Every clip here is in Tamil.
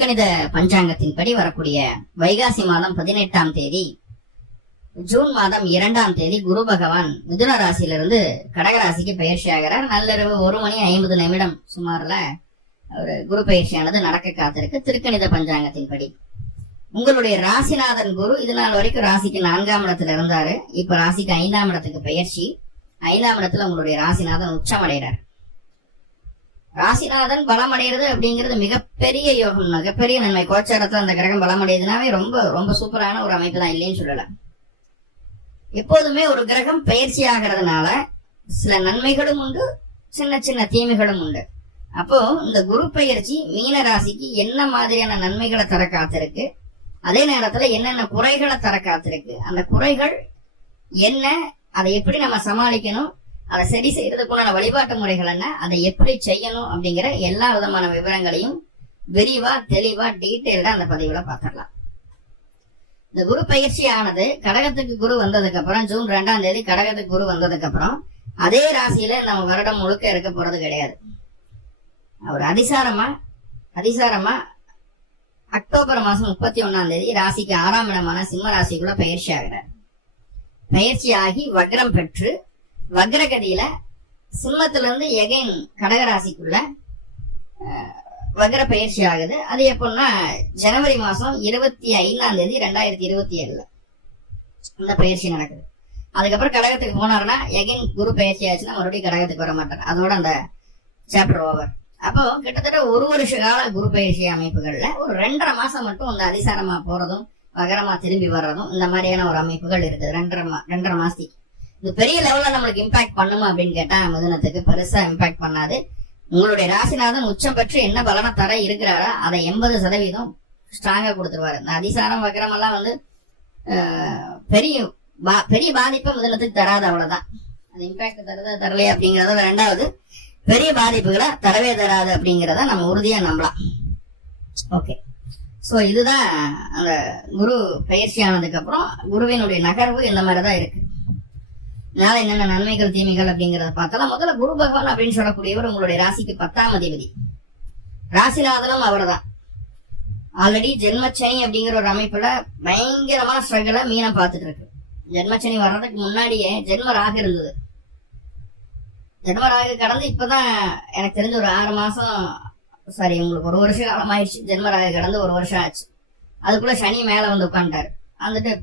திருக்கணித பஞ்சாங்கத்தின்படி வரக்கூடிய வைகாசி மாதம் 18ஆம் தேதி ஜூன் மாதம் 2ஆம் தேதி குரு பகவான் மிதுன ராசியிலிருந்து கடகராசிக்கு பயிற்சி ஆகிறார். நள்ளிரவு 1:50 சுமார்ல ஒரு குரு பயிற்சியானது நடக்க காத்திருக்கு. திருக்கணித பஞ்சாங்கத்தின்படி உங்களுடைய ராசிநாதன் குரு இது நாள் வரைக்கும் ராசிக்கு 4ஆம் இடத்துல இருந்தாரு. இப்ப ராசிக்கு 5ஆம் இடத்துக்கு பயிற்சி. 5ஆம் இடத்துல உங்களுடைய ராசிநாதன் உச்சம் அடைகிறார். ராசிநாதன் பலம் அடைகிறது அப்படிங்கிறது மிகப்பெரிய யோகம், மிகப்பெரிய நன்மை. கோச்சாரத்துல அந்த கிரகம் பலம் அடையுதுனாவே ரொம்ப ரொம்ப சூப்பரான ஒரு அமைப்பு தான், இல்லைன்னு சொல்லல. எப்போதுமே ஒரு கிரகம் பயிற்சி ஆகிறதுனால சில நன்மைகளும் உண்டு, சின்ன சின்ன தீமைகளும் உண்டு. அப்போ இந்த குரு பயிற்சி மீன ராசிக்கு என்ன மாதிரியான நன்மைகளை தர காத்திருக்கு, அதே நேரத்துல என்னென்ன குறைகளை தர காத்திருக்கு, அந்த குறைகள் என்ன, அதை எப்படி நம்ம சமாளிக்கணும், அதை சரி செய்யறதுக்குள்ள வழிபாட்டு முறைகள் என்ன, அதை எப்படி செய்யணும் அப்படிங்கிற எல்லா விதமான விவரங்களையும் விரிவா தெளிவா டீட்டெயில்டா அந்த பதிவுல பாத்திரலாம். இந்த குரு பயிற்சி ஆனது கடகத்துக்கு குரு வந்ததுக்கு அப்புறம் ஜூன் 2ஆம் தேதி கடகத்துக்கு குரு வந்ததுக்கு அப்புறம் அதே ராசியில நம்ம வருடம் முழுக்க இருக்க போறது கிடையாது. அவர் அதிசாரமா அக்டோபர் மாசம் 31ஆம் தேதி ராசிக்கு 6ஆம் இடமான சிம்ம ராசிக்குள்ள பயிற்சி ஆகிறார். பயிற்சி ஆகி வக்ரம் பெற்று வக்ரகதியில சிம்மத்திலிருந்து எகைன் கடகராசிக்குள்ள வக்ர பயிற்சி ஆகுது. அது எப்படின்னா ஜனவரி மாசம் 25ஆம் தேதி 2027 இந்த பயிற்சி நடக்குது. அதுக்கப்புறம் கடகத்துக்கு போனாருன்னா எகைன் குரு பயிற்சி ஆச்சுன்னா மறுபடியும் கடகத்துக்கு வர மாட்டார். அதோட அந்த சாப்டர் ஓவர். அப்போ கிட்டத்தட்ட ஒரு வருஷ கால குரு பயிற்சி அமைப்புகள்ல ஒரு 2.5 மாசம் மட்டும் அந்த அதிசாரமா போறதும் வகரமா திரும்பி வர்றதும் இந்த மாதிரியான ஒரு அமைப்புகள் இருக்குது. 2.5 மாசத்துக்கு இது பெரிய லெவல்ல நம்மளுக்கு இம்பாக்ட் பண்ணுமா அப்படின்னு கேட்டா மிதுனத்துக்கு பெருசா இம்பாக்ட் பண்ணாது. உங்களுடைய ராசிநாதன் உச்சம் பெற்று என்ன பலனை தர இருக்கிறாரோ அதை 80% ஸ்ட்ராங்கா கொடுத்துருவாரு. இந்த அதிசாரம் வக்கரம் எல்லாம் வந்து பெரிய பாதிப்பை மிதுனத்துக்கு தராது, அவ்வளவுதான். அது இம்பாக்ட் தரதா தரலையா அப்படிங்கறத ரெண்டாவது, பெரிய பாதிப்புகளை தரவே தராது அப்படிங்கிறத நம்ம உறுதியா நம்பலாம். ஓகே, சோ இதுதான் அந்த குரு பயிற்சி ஆனதுக்கு அப்புறம் குருவினுடைய நகர்வு இந்த மாதிரிதான் இருக்கு. இதனால என்னென்ன நன்மைகள் தீமைகள் அப்படிங்கறத பார்த்தாலும் முதல்ல குரு பகவான் அப்படின்னு சொல்லக்கூடியவர் உங்களுடைய ராசிக்கு 10ஆம் அதிபதி. ராசிநாதனும் அவர் தான். ஆல்ரெடி ஜென்மச்சனி அப்படிங்கிற ஒரு அமைப்புல பயங்கரமான ஸ்ட்ரகிள மீனம் பார்த்துட்டு இருக்கு. ஜென்மச்சனி வர்றதுக்கு முன்னாடியே ஜென்ம ராகு இருந்தது. ஜென்ம ராகு கடந்து இப்பதான் எனக்கு தெரிஞ்ச ஒரு 6 மாசம், சாரி உங்களுக்கு 1 வருஷ காலம் ஆயிடுச்சு. ஜென்ம ராகு கடந்து 1 வருஷம் ஆச்சு. அதுக்குள்ள சனி மேல வந்து உட்காந்துட்டாரு. வந்துட்டு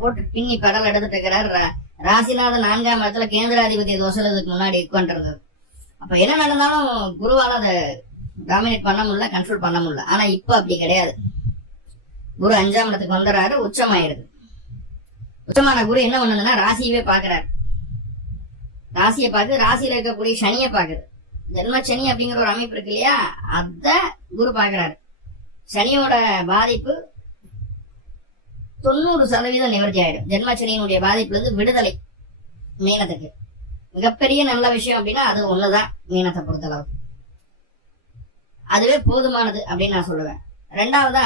போட்டு பின்னி பெடல் எடுத்துட்டு இருக்கிறாரு. ராசிநாதன் 4ஆம் இடத்துல கேந்திராதிபதி தோசத்துக்கு முன்னாடி உட்காந்துருந்தது. அப்ப என்ன நடந்தாலும் குருவால அதை டாமினேட் பண்ண முடியல, கண்ட்ரோல் பண்ண முடியல. ஆனா இப்ப அப்படி கிடையாது. குரு 5ஆம் இடத்துக்கு வந்துடுறாரு, உச்சமாயிருது. உச்சமான குரு என்ன பண்ணுதுன்னா ராசியவே பாக்குறாரு. ராசியை பார்த்து ராசியில இருக்கக்கூடிய சனியை பாக்குது. ஜென்ம சனி அப்படிங்கிற ஒரு அமைப்பு இருக்கு இல்லையா, அத குரு பாக்குறாரு. சனியோட பாதிப்பு 90% நிவர்த்தி ஆயிடும். ஜென்மச்சனியினுடைய பாதிப்புல இருந்து விடுதலை மீனத்துக்கு மிகப்பெரிய நல்ல விஷயம் அப்படின்னா அது ஒண்ணுதான். மீனத்தை பொறுத்தளவு அதுவே போதுமானது அப்படின்னு நான் சொல்லுவேன். ரெண்டாவதா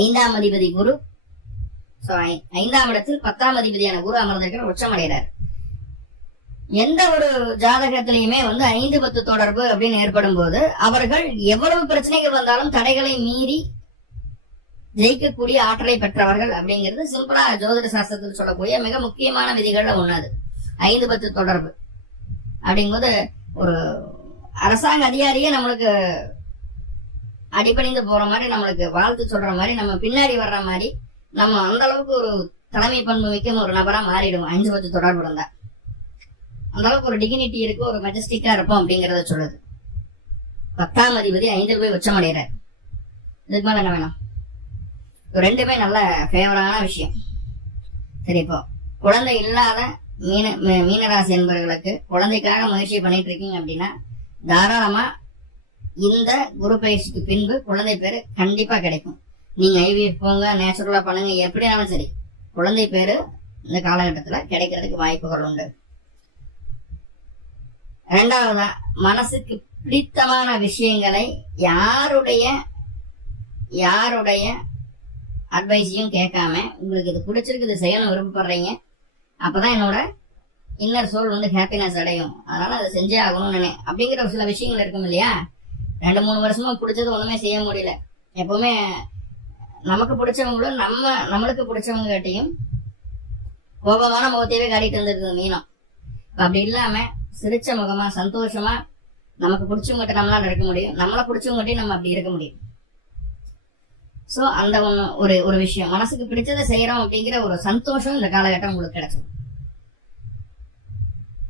5ஆம் அதிபதி குரு, 5ஆம் இடத்தில் 10ஆம் அதிபதியான குரு அமர்ந்திருக்கிற உச்சம் அடைகிறார். எந்த ஒரு ஜாதகத்திலையுமே வந்து 5-10 தொடர்பு அப்படின்னு ஏற்படும் போது அவர்கள் எவ்வளவு பிரச்சனைகள் வந்தாலும் தடைகளை மீறி ஜெயிக்கக்கூடிய ஆற்றலை பெற்றவர்கள் அப்படிங்கிறது சிம்பிளா ஜோதிட சாஸ்திரத்தில் சொல்லக்கூடிய மிக முக்கியமான விதிகள்ல ஒண்ணாது 5-10 தொடர்பு அப்படிங்கும்போது. ஒரு அரசாங்க அதிகாரியே நம்மளுக்கு அடிபணிந்து போற மாதிரி, நம்மளுக்கு வாழ்த்து சொல்ற மாதிரி, நம்ம பின்னாடி வர்ற மாதிரி, நம்ம அந்த அளவுக்கு ஒரு தலைமை பண்பு மிக்க ஒரு நபரா மாறிடுவோம் 5-10 தொடர்பு இருந்தா. அந்த அளவுக்கு ஒரு டிகினிட்டி இருக்கு, ஒரு மெஜஸ்டிக்கா இருப்போம் அப்படிங்கறத சொல்லுது. 10ஆம் அதிபதி 5 போய் உச்சம் அடைகிறார். இதுக்கு மேல என்ன வேணும்? ரெண்டுமே நல்ல ஃபேவரான விஷயம். சரி, இப்போ குழந்தை இல்லாத மீனராசி என்பவர்களுக்கு குழந்தைக்காக முயற்சி பண்ணிட்டு இருக்கீங்க அப்படின்னா தாராளமா இந்த குரு பயிற்சிக்கு பின்பு குழந்தை பேரு கண்டிப்பா கிடைக்கும். நீங்க ஐவிஎஃப் போங்க, நேச்சுரலா பண்ணுங்க, எப்படினாலும் சரி குழந்தை பேரு இந்த காலகட்டத்துல கிடைக்கிறதுக்கு வாய்ப்புகள் உண்டு. ரெண்டாவதா மனசுக்கு பிடித்தமான விஷயங்களை யாருடைய அட்வைஸையும் கேட்காம உங்களுக்கு இது பிடிச்சிருக்கு, இது செய்யணும் விருப்பப்படுறீங்க, அப்பதான் என்னோட இன்னர் சோல் வந்து ஹாப்பினஸ் அடையும், அதனால அதை செஞ்சே ஆகணும்னு அப்படிங்கிற ஒரு சில விஷயங்கள் இருக்கும் இல்லையா. 2-3 வருஷமா பிடிச்சது ஒண்ணுமே செய்ய முடியல. எப்பவுமே நமக்கு பிடிச்சவங்களும் நம்மளுக்கு பிடிச்சவங்க கிட்டையும் கோபமான முகத்தையே காட்டிட்டு இருந்திருக்கு மீனம். அப்படி இல்லாம சிரிச்ச முகமா சந்தோஷமா நமக்கு பிடிச்சவங்ககிட்ட நம்மளால இருக்க முடியும், நம்மளை பிடிச்சவங்ககிட்டயும் நம்ம அப்படி இருக்க முடியும். சோ அந்த ஒரு விஷயம், மனசுக்கு பிடிச்சதை செய்யறோம் அப்படிங்கிற ஒரு சந்தோஷம் இந்த காலகட்டம் உங்களுக்கு கிடைச்சது.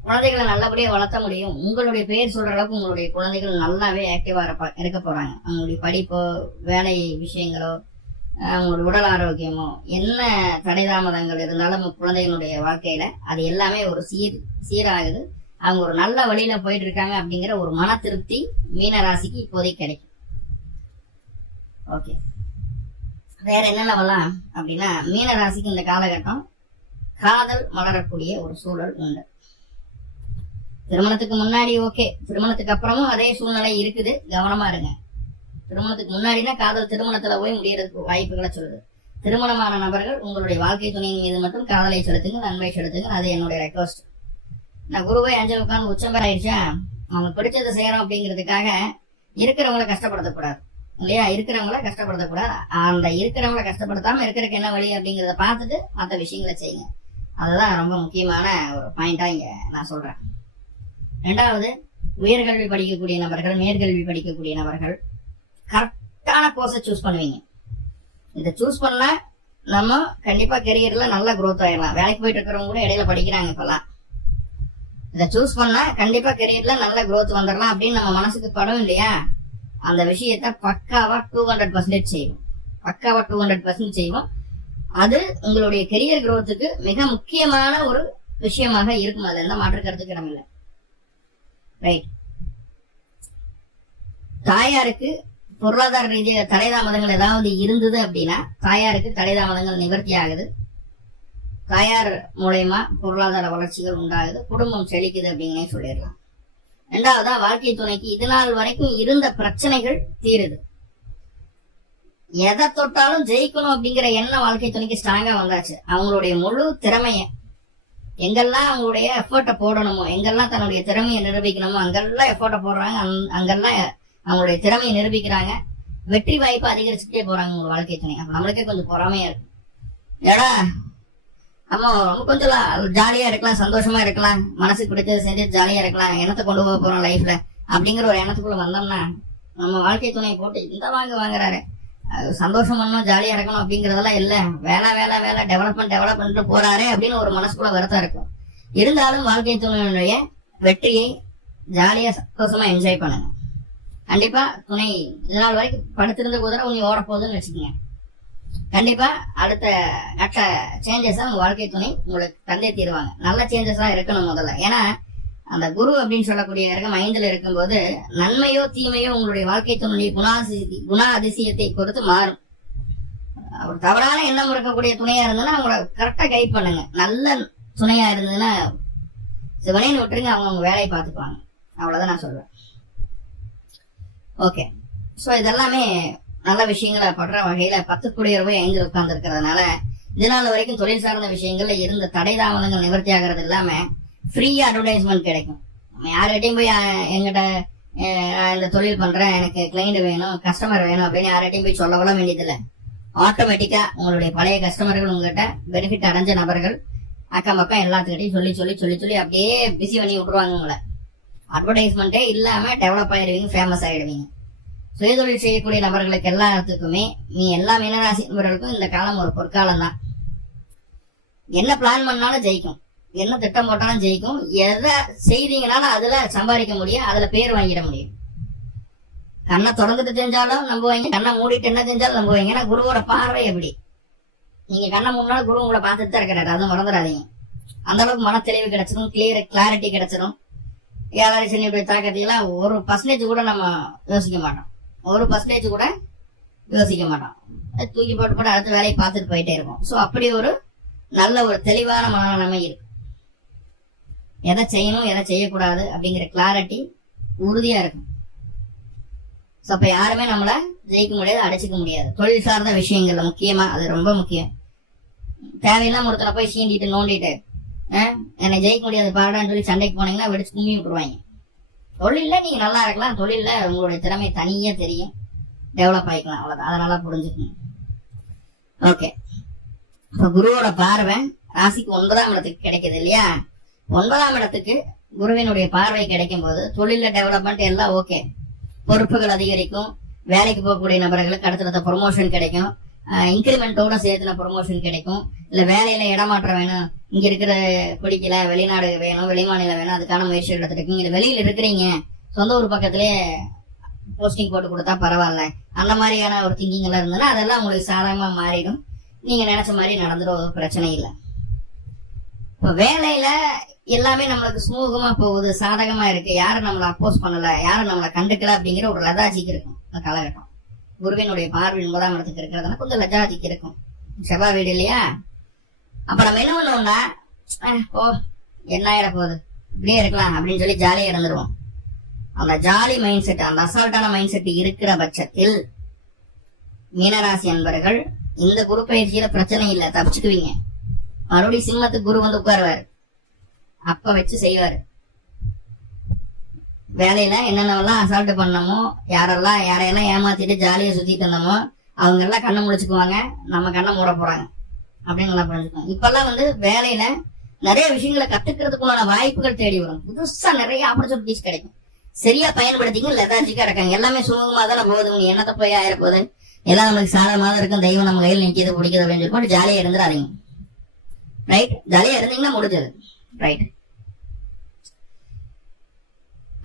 குழந்தைகளை நல்லபடியா வளர்த்த முடியும். உங்களுடைய பெயர் சொல்ற அளவுக்கு உங்களுடைய குழந்தைகள் நல்லாவே ஆக்டிவா இருக்க போறாங்க. அவங்களுடைய படிப்போ வேலை விஷயங்களோ அவங்களுடைய உடல் ஆரோக்கியமோ என்ன தடைதாமதங்கள் இருந்தாலும் குழந்தைகளுடைய வாழ்க்கையில அது எல்லாமே ஒரு சீராகுது. அவங்க ஒரு நல்ல வழியில போயிட்டு இருக்காங்க அப்படிங்கிற ஒரு மன திருப்தி மீன ராசிக்கு இப்போதைக்கு கிடைக்கும். ஓகே, வேற என்னென்ன வரலாம் அப்படின்னா, மீன ராசிக்கு இந்த காலகட்டம் காதல் மலரக்கூடிய ஒரு சூழல் உண்டு. திருமணத்துக்கு முன்னாடி ஓகே, திருமணத்துக்கு அப்புறமும் அதே சூழ்நிலை இருக்குது, கவனமா இருங்க. திருமணத்துக்கு முன்னாடினா காதல் திருமணத்துல போய் முடியறதுக்கு வாய்ப்புகளை சொல்லுது. திருமணமான நபர்கள் உங்களுடைய வாழ்க்கை துணையின் மீது மட்டும் காதலை செலுத்துங்க, நன்மை செலுத்துங்க. அது என்னுடைய ரெக்வஸ்ட். நான் குருவை 5 உட்காந்து உச்சம் பேர் ஆயிடுச்சா, அவங்க பிடிச்சதை செய்யறோம் அப்படிங்கிறதுக்காக இருக்கிறவங்களை கஷ்டப்படுத்தக்கூடாது இல்லையா? இருக்கிறவங்கள கஷ்டப்படுத்தக்கூடாது. அந்த இருக்கிறவங்கள கஷ்டப்படுத்தாம இருக்கிறதுக்கு என்ன வழி அப்படிங்கிறத பார்த்துட்டு மற்ற விஷயங்களை செய்யுங்க. அதுதான் ரொம்ப முக்கியமான ஒரு பாயிண்டா இங்க நான் சொல்றேன். 2வது, உயர்கல்வி படிக்கக்கூடிய நபர்கள், மேற்கல்வி படிக்கக்கூடிய நபர்கள் கரெக்டான கோர்ஸை சூஸ் பண்ணுவீங்க. இதை சூஸ் பண்ணா நம்ம கண்டிப்பா கெரியர்ல நல்ல குரோத் ஆயிடலாம். வேலைக்கு போயிட்டு இருக்கிறவங்க கூட இடையில படிக்கிறாங்க இப்பெல்லாம். இதை சூஸ் பண்ணா கண்டிப்பா கெரியர்ல நல்ல குரோத் வந்துடலாம் அப்படின்னு நம்ம மனசுக்கு படம் இல்லையா? அந்த விஷயத்த பக்காவா 200% செய்வோம். பக்காவா 200% செய்வோம். அது உங்களுடைய கெரியர் குரோத்துக்கு மிக முக்கியமான ஒரு விஷயமாக இருக்கும். அதுல எந்த மாற்று கருத்துக்கு இடம் இல்லை. ரைட். தாயாருக்கு பொருளாதார ரீதியாக தடைதாமதங்கள் ஏதாவது இருந்தது அப்படின்னா தாயாருக்கு தடைதாமதங்கள் நிவர்த்தி ஆகுது. தாயார் மூலயமா பொருளாதார வளர்ச்சிகள் உண்டாகுது, குடும்பம் செழிக்குது அப்படின்னே சொல்லிடலாம். 2வதா, வாழ்க்கை துணைக்கு இது நாள் வரைக்கும் இருந்த பிரச்சனைகள் தீருது. எதை தொட்டாலும் ஜெயிக்கணும் அப்படிங்கிற எண்ணம் வாழ்க்கை துணைக்கு ஸ்ட்ராங்கா வந்தாச்சு. அவங்களுடைய முழு திறமைய எங்கெல்லாம் அவங்களுடைய எஃபர்ட்டை போடணுமோ, எங்கெல்லாம் தன்னுடைய திறமையை நிரூபிக்கணுமோ அங்கெல்லாம் எஃபர்ட்டை போடுறாங்க, அங்கெல்லாம் அவங்களுடைய திறமையை நிரூபிக்கிறாங்க. வெற்றி வாய்ப்பு அதிகரிச்சுட்டே போறாங்க உங்க வாழ்க்கை துணை. அப்ப நம்மளுக்கே கொஞ்சம் பொறாமையா இருக்கு. ஏடா நம்ம ரொம்ப கொஞ்சம் ஜாலியா இருக்கலாம், சந்தோஷமா இருக்கலாம், மனசுக்கு பிடிச்சதை செஞ்சு ஜாலியா இருக்கலாம், எண்ணத்தை கொண்டு போக போறோம் லைஃப்ல அப்படிங்கிற ஒரு எண்ணத்துக்குள்ள வந்தோம்னா நம்ம வாழ்க்கை துணையை போட்டு இந்த வாங்குறாரு, சந்தோஷம் பண்ணணும், ஜாலியா இருக்கணும் அப்படிங்கறதெல்லாம் இல்ல, வேலை வேலை வேலை டெவலப்மெண்ட் போறாரே அப்படின்னு ஒரு மனசுக்குள்ள வருத்தம் இருக்கும். இருந்தாலும் வாழ்க்கை துணையினுடைய வெற்றியை ஜாலியா சந்தோஷமா என்ஜாய் பண்ணுங்க. கண்டிப்பா துணை இது நாள் வரைக்கும் படுத்திருந்த குதிரை உங்க ஓட போகுதுன்னு வச்சுக்கோங்க. கண்டிப்பா அடுத்த கட்ட சேஞ்சஸா உங்க வாழ்க்கை துணை உங்களுக்கு தந்தே தீருவாங்க. நல்ல சேஞ்சஸா இருக்கணும் முதல்ல. ஏன்னா அந்த குரு அப்படின்னு சொல்லக்கூடிய கிரகம் 5ல இருக்கும்போது நன்மையோ தீமையோ உங்களுடைய வாழ்க்கை துணையுடைய குண அதிசயத்தை பொறுத்து மாறும். ஒரு தவறான எண்ணம் இருக்கக்கூடிய துணையா இருந்ததுன்னா அவங்கள கரெக்டா கைட் பண்ணுங்க. நல்ல துணையா இருந்ததுன்னா சிவனைன்னு விட்டுருங்க, அவங்க வேலையை பார்த்துக்குவாங்க. அவ்வளவுதான் நான் சொல்றேன். ஓகே, சோ இதெல்லாமே நல்ல விஷயங்களை படுற வகையில 10 குடியரவு 5 உட்கார்ந்து இருக்கிறதுனால இதனால வரைக்கும் தொழில் சார்ந்த விஷயங்கள்ல இருந்த தடை தாமதங்கள் நிவர்த்தி ஆகிறது இல்லாம ஃப்ரீயா அட்வர்டைஸ்மெண்ட் கிடைக்கும். யார்கிட்டையும் போய் எங்கிட்ட இந்த தொழில் பண்றேன், எனக்கு கிளைண்ட் வேணும், கஸ்டமர் வேணும் அப்படின்னு யார்கிட்டையும் போய் சொல்ல வேண்டியதில்லை. ஆட்டோமேட்டிக்கா உங்களுடைய பழைய கஸ்டமர்கள் உங்ககிட்ட பெனிஃபிட் அடைஞ்ச நபர்கள் அக்கம் பக்கம் எல்லாத்துக்கிட்டையும் சொல்லி சொல்லி சொல்லி சொல்லி அப்படியே பிஸி பண்ணி விட்டுருவாங்க. உங்களை அட்வர்டைஸ்மெண்டே இல்லாம டெவலப் ஆயிடுவீங்க, ஃபேமஸ் ஆயிடுவீங்க. சுயதொழில் செய்யக்கூடிய நபர்களுக்கு எல்லாத்துக்குமே நீ எல்லா மீனராசி நபர்களுக்கும் இந்த காலம் ஒரு பொற்காலம் தான். என்ன பிளான் பண்ணாலும் ஜெயிக்கும், என்ன திட்டம் போட்டாலும் ஜெயிக்கும். எதை செய்தீங்கனாலும் அதுல சம்பாதிக்க முடியும், அதுல பேர் வாங்கிட முடியும். கண்ணை திறந்துட்டு செஞ்சாலும் நம்புவாங்க, கண்ணை மூடிட்டு என்ன செஞ்சாலும் நம்புவாங்க. ஏன்னா குருவோட பார்வை எப்படி, நீங்க கண்ணை மூடினாலும் குரு உங்களை பார்த்துட்டு தான் இருக்கிறாரு, அதுவும் மறந்துடாதீங்க. அந்த அளவுக்கு மன தெளிவு கிடைச்சிடும், கிளாரிட்டி கிடைச்சிடும். 7 சனியுடைய தாக்கத்தையெல்லாம் 1% கூட நம்ம யோசிக்க மாட்டோம், 1% கூட யோசிக்க மாட்டோம். தூக்கி போட்டு அடுத்த வேலையை பார்த்துட்டு போயிட்டே இருப்போம். சோ அப்படி ஒரு நல்ல ஒரு தெளிவான மனநிலைமை இருக்கு. எதை செய்யணும் எதை செய்யக்கூடாது அப்படிங்கிற கிளாரிட்டி உறுதியா இருக்கும். சோ அப்ப யாருமே நம்மள ஜெயிக்க முடியாது, அடைச்சிக்க முடியாது. தொழில் சார்ந்த விஷயங்கள்ல முக்கியமா அது ரொம்ப முக்கியம். தேவையில்லாம ஒருத்தனை போய் சீண்டிட்டு நோண்டிட்டு என்னை ஜெயிக்க முடியாது பாடான்னு சொல்லி சண்டைக்கு போனீங்கன்னா வெடிச்சு கும்மி விட்டுருவாங்க. தொழில்ல நீங்க நல்லா இருக்கலாம், தொழில்ல உங்களுடைய திறமை தனியா தெரியும், டெவலப் ஆயிக்கலாம், அவ்வளவுதான். அதனால புரிஞ்சுக்கணும். ஓகே, இப்ப குருவோட பார்வை ராசிக்கு 9ஆம் இடத்துக்கு கிடைக்குது இல்லையா? 9ஆம் இடத்துக்கு குருவினுடைய பார்வை கிடைக்கும் போது தொழில டெவலப்மெண்ட் எல்லாம் ஓகே, பொறுப்புகள் அதிகரிக்கும், வேலைக்கு போகக்கூடிய நபர்களுக்கு அடுத்தடுத்த ப்ரொமோஷன் கிடைக்கும், இன்கிரிமெண்டோட சேர்த்துன ப்ரொமோஷன் கிடைக்கும், இல்ல வேலையில இடமாற்றம் வேணும், இங்க இருக்கிற பிடிக்கல, வெளிநாடு வேணும், வெளிமாநிலம் வேணும், அதுக்கான முயற்சி எடுத்துட்டு இருக்கீங்க, இல்ல வெளியில இருக்கிறீங்க, சொந்த ஊர் பக்கத்திலே போஸ்டிங் போட்டு கொடுத்தா பரவாயில்ல, அந்த மாதிரியான ஒரு திங்கிங் எல்லாம் இருந்ததுன்னா அதெல்லாம் உங்களுக்கு சாதகமா மாறிடும். நீங்க நினைச்ச மாதிரி நடந்துடும், பிரச்சனை இல்லை. இப்ப வேலையில எல்லாமே நம்மளுக்கு சுமூகமா போகுது, சாதகமா இருக்கு, யாரும் நம்மளை அப்போஸ் பண்ணல, யாரும் நம்மளை கண்டுக்கல அப்படிங்கிற ஒரு லதாஜிக்கு இருக்கும் அந்த காலகட்டம். குருவினுடைய பார்வை 9ஆம் இடத்துக்கு இருக்கிறதுனா கொஞ்சம் லஜாஜிக்கு இருக்கும், செவ்வாய் வீடு இல்லையா? அப்ப நம்ம என்ன பண்ணுவோம்னா, ஓ என்ன ஆயிட போகுது, இப்படியே இருக்கலாம் அப்படின்னு சொல்லி ஜாலியா இருந்துருவோம். அந்த ஜாலி மைண்ட் செட், அந்த அசால்ட்டான மைண்ட் செட் இருக்கிற பட்சத்தில் மீனராசி அன்பர்கள் இந்த குரு பயிற்சியில பிரச்சனை இல்லை, தப்பிச்சுக்குவீங்க. மறுபடியும் சிம்மத்துக்கு குரு வந்து உட்காருவாரு, அப்ப வச்சு செய்வாரு. வேலையில என்னென்னவெல்லாம் அசால்ட் பண்ணமோ, யாரையெல்லாம் ஏமாத்திட்டு ஜாலியா சுத்திட்டு இருந்தோமோ அவங்க எல்லாம் கண்ணை முடிச்சுக்குவாங்க, நம்ம கண்ணை மூட போறாங்க அப்படின்னு நல்லா புரிஞ்சுக்கோங்க. இப்பெல்லாம் வந்து வேலையில நிறைய விஷயங்களை கத்துக்கிறதுக்குள்ளான வாய்ப்புகள் தேடி வரும், புதுசா நிறைய ஆப்பர்ச்சுனிட்டிஸ் கிடைக்கும். சரியா பயன்படுத்திங்க, லெதார்ஜிக்கா இருக்காங்க, எல்லாமே சுமூகமா தானே போகுது, நீ என்னத்த போய் ஆயிர போகுது, எல்லாம் நம்மளுக்கு சாதகமாக இருக்கும், தெய்வம் நம்ம கையில் நிற்கிது பிடிக்குது அப்படின்னு சொல்லி ஜாலியா இருந்துடாதீங்க. ரைட், ஜாலியா இருந்தீங்கன்னா முடிஞ்சது. ரைட்.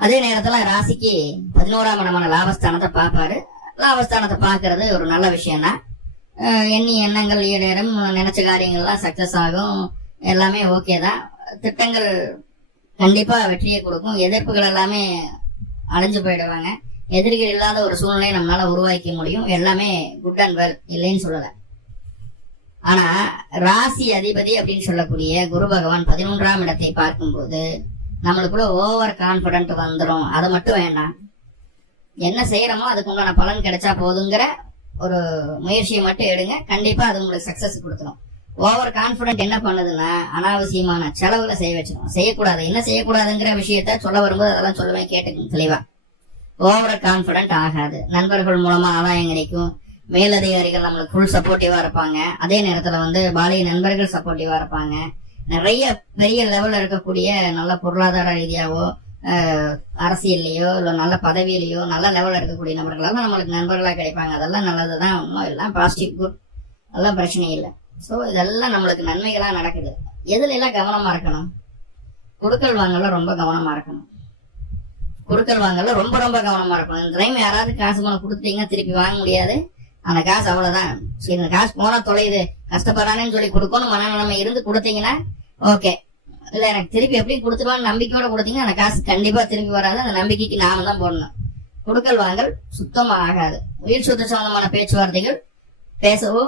அதே நேரத்துல ராசிக்கு 11ஆம் இடமான லாபஸ்தானத்தை பார்ப்பாரு. லாபஸ்தானத்தை பார்க்கறது ஒரு நல்ல விஷயம் தான். எண்ணி எண்ணங்கள் ஈடேறும், நினைச்ச காரியங்கள்லாம் சக்சஸ் ஆகும், எல்லாமே ஓகே தான். திட்டங்கள் கண்டிப்பா வெற்றியை கொடுக்கும், எதிர்ப்புகள் எல்லாமே அடைஞ்சு போயிடுவாங்க, எதிரிகள் இல்லாத ஒரு சூழ்நிலையை நம்மளால உருவாக்க முடியும், எல்லாமே குட் அண்ட் வெல், இல்லைன்னு சொல்லல. ஆனா ராசி அதிபதி அப்படின்னு சொல்லக்கூடிய குரு பகவான் 11ஆம் இடத்தை பார்க்கும்போது நம்மளுக்குள்ள ஓவர் கான்பிடன்ட் வந்துடும். அது மட்டும் வேண்டாம், என்ன செய்யறோமோ அதுக்கு உண்டான பலன் கிடைச்சா போதுங்கிற ஒரு முயற்சியை மட்டும் எடுங்க, கண்டிப்பா அது உங்களுக்கு சக்சஸ் கொடுத்துரும். ஓவர் கான்பிடன்ட் என்ன பண்ணுதுன்னா அனாவசியமான செலவுகளை செய்ய வச்சிடும். செய்யக்கூடாது, என்ன செய்யக்கூடாதுங்கிற விஷயத்த சொல்ல வரும்போது அதெல்லாம் சொல்லுவேன், கேட்டுக்கணும் தெளிவா. ஓவர் கான்பிடன்ட் ஆகாது. நண்பர்கள் மூலமா ஆதாயம் கிடைக்கும், மேலதிகாரிகள் நம்மளுக்கு ஃபுல் சப்போர்ட்டிவா இருப்பாங்க, அதே நேரத்துல வந்து பாலிய நண்பர்கள் சப்போர்ட்டிவா இருப்பாங்க. நிறைய பெரிய லெவல்ல இருக்கக்கூடிய நல்ல பொருளாதார ரீதியாவோ அரசியல்லையோ இல்ல நல்ல பதவியிலையோ நல்ல லெவல்ல இருக்கக்கூடிய நபர்களால நம்மளுக்கு நண்பர்களா கிடைப்பாங்க. அதெல்லாம் நல்லதுதான், ஒன்றும் எல்லாம் பாசிட்டிவ் குட், அதெல்லாம் பிரச்சனை இல்லை. ஸோ இதெல்லாம் நம்மளுக்கு நன்மைகளா நடக்குது. எதுல எல்லாம் கவனமா இருக்கணும், கொடுக்கல் வாங்கல ரொம்ப கவனமா இருக்கணும். கொடுக்கல் வாங்கல ரொம்ப ரொம்ப கவனமா இருக்கணும். இந்த டைம் யாராவது காசு பணம் கொடுத்தீங்கன்னா திருப்பி வாங்க முடியாது, அந்த காசு அவ்வளவுதான். சரி, இந்த காசு போனா தொலையுது, கஷ்டப்படுறானேன்னு சொல்லி கொடுக்கணும் மனநிலைமை இருந்து கொடுத்தீங்கன்னா ஓகே. இல்ல எனக்கு திருப்பி எப்படி கொடுத்துருவான்னு நம்பிக்கையோட கொடுத்தீங்கன்னா அந்த காசு கண்டிப்பா திருப்பி வராது, அந்த நம்பிக்கைக்கு நாம தான் போடணும். கொடுக்கல் வாங்கல் சுத்தமா ஆகாது. உயிர் சொத்து சம்பந்தமான பேச்சுவார்த்தைகள் பேசவோ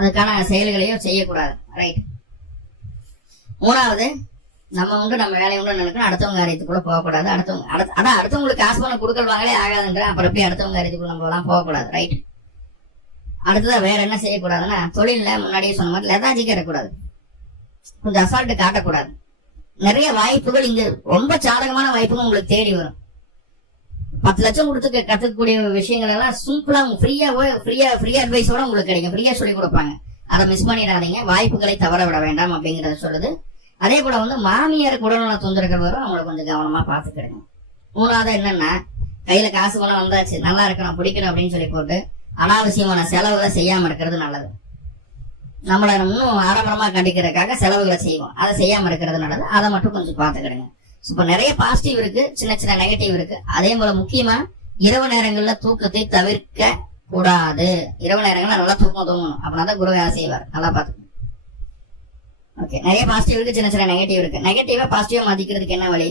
அதுக்கான செயல்களையோ செய்யக்கூடாது. ரைட். 3வது, நம்ம உண்டு நம்ம வேலையை உண்டு நினைக்கணும், அடுத்தவங்க காரியத்துக்குள்ள போகக்கூடாது. அடுத்தவங்களுக்கு காசு பண்ண கொடுக்கல் வாங்கலே ஆகாதுன்ற அப்புறம் எப்படி அடுத்தவங்க காரியத்துக்குள்ள நம்ம எல்லாம் போகக்கூடாது. ரைட். அடுத்ததான் வேற என்ன செய்யக்கூடாதுன்னா, தொழில முன்னாடியே சொன்ன மாதிரி லெதாஜிக்கா இருக்கக்கூடாது, கொஞ்சம் அசால்ட் காட்டக்கூடாது. நிறைய வாய்ப்புகள் இங்க ரொம்ப சாதகமான வாய்ப்புகள் உங்களுக்கு தேடி வரும். 10 லட்சம் கொடுத்து கத்துக்கக்கூடிய விஷயங்கள் எல்லாம் சிம்பிளா ஃப்ரீயா அட்வைஸோட உங்களுக்கு கிடைக்கும், ஃப்ரீயா சொல்லி கொடுப்பாங்க. அதை மிஸ் பண்ணிடாதீங்க, வாய்ப்புகளை தவற விட வேண்டாம் அப்படிங்கறத சொல்லுது. அதே போல வந்து மாமியார் உடல்நல தொந்தரவுகள் வரும், அவங்களை கொஞ்சம் கவனமா பாத்துக்கிடுங்க. 3வது என்னன்னா, கையில காசு பணம் வந்தாச்சு, நல்லா இருக்கணும், பிடிக்கணும் அப்படின்னு சொல்லி போட்டு அனாவசியமான செலவுகளை செய்யாம இருக்கிறது நல்லது. நம்மள இன்னும் ஆடம்பரமா கண்டிக்கிறதுக்காக செலவுகளை செய்வோம், அதை செய்யாம இருக்கிறது நல்லது. அதை மட்டும் கொஞ்சம் பாத்துக்கிடுங்க. இப்ப நிறைய பாசிட்டிவ் இருக்கு, சின்ன சின்ன நெகட்டிவ் இருக்கு. அதே போல முக்கியமா இரவு நேரங்கள்ல தூக்கத்தை தவிர்க்க கூடாது. இரவு நேரங்கள்ல நல்லா தூங்கணும், அப்படின்னாதான் குரு வேலை செய்வார். நல்லா பாத்துக்கணும். ஓகே, நிறைய பாசிட்டிவ் இருக்கு, சின்ன சின்ன நெகட்டிவ் இருக்கு. நெகட்டிவா பாசிட்டிவா மாத்திக்கிறதுக்கு என்ன வழி?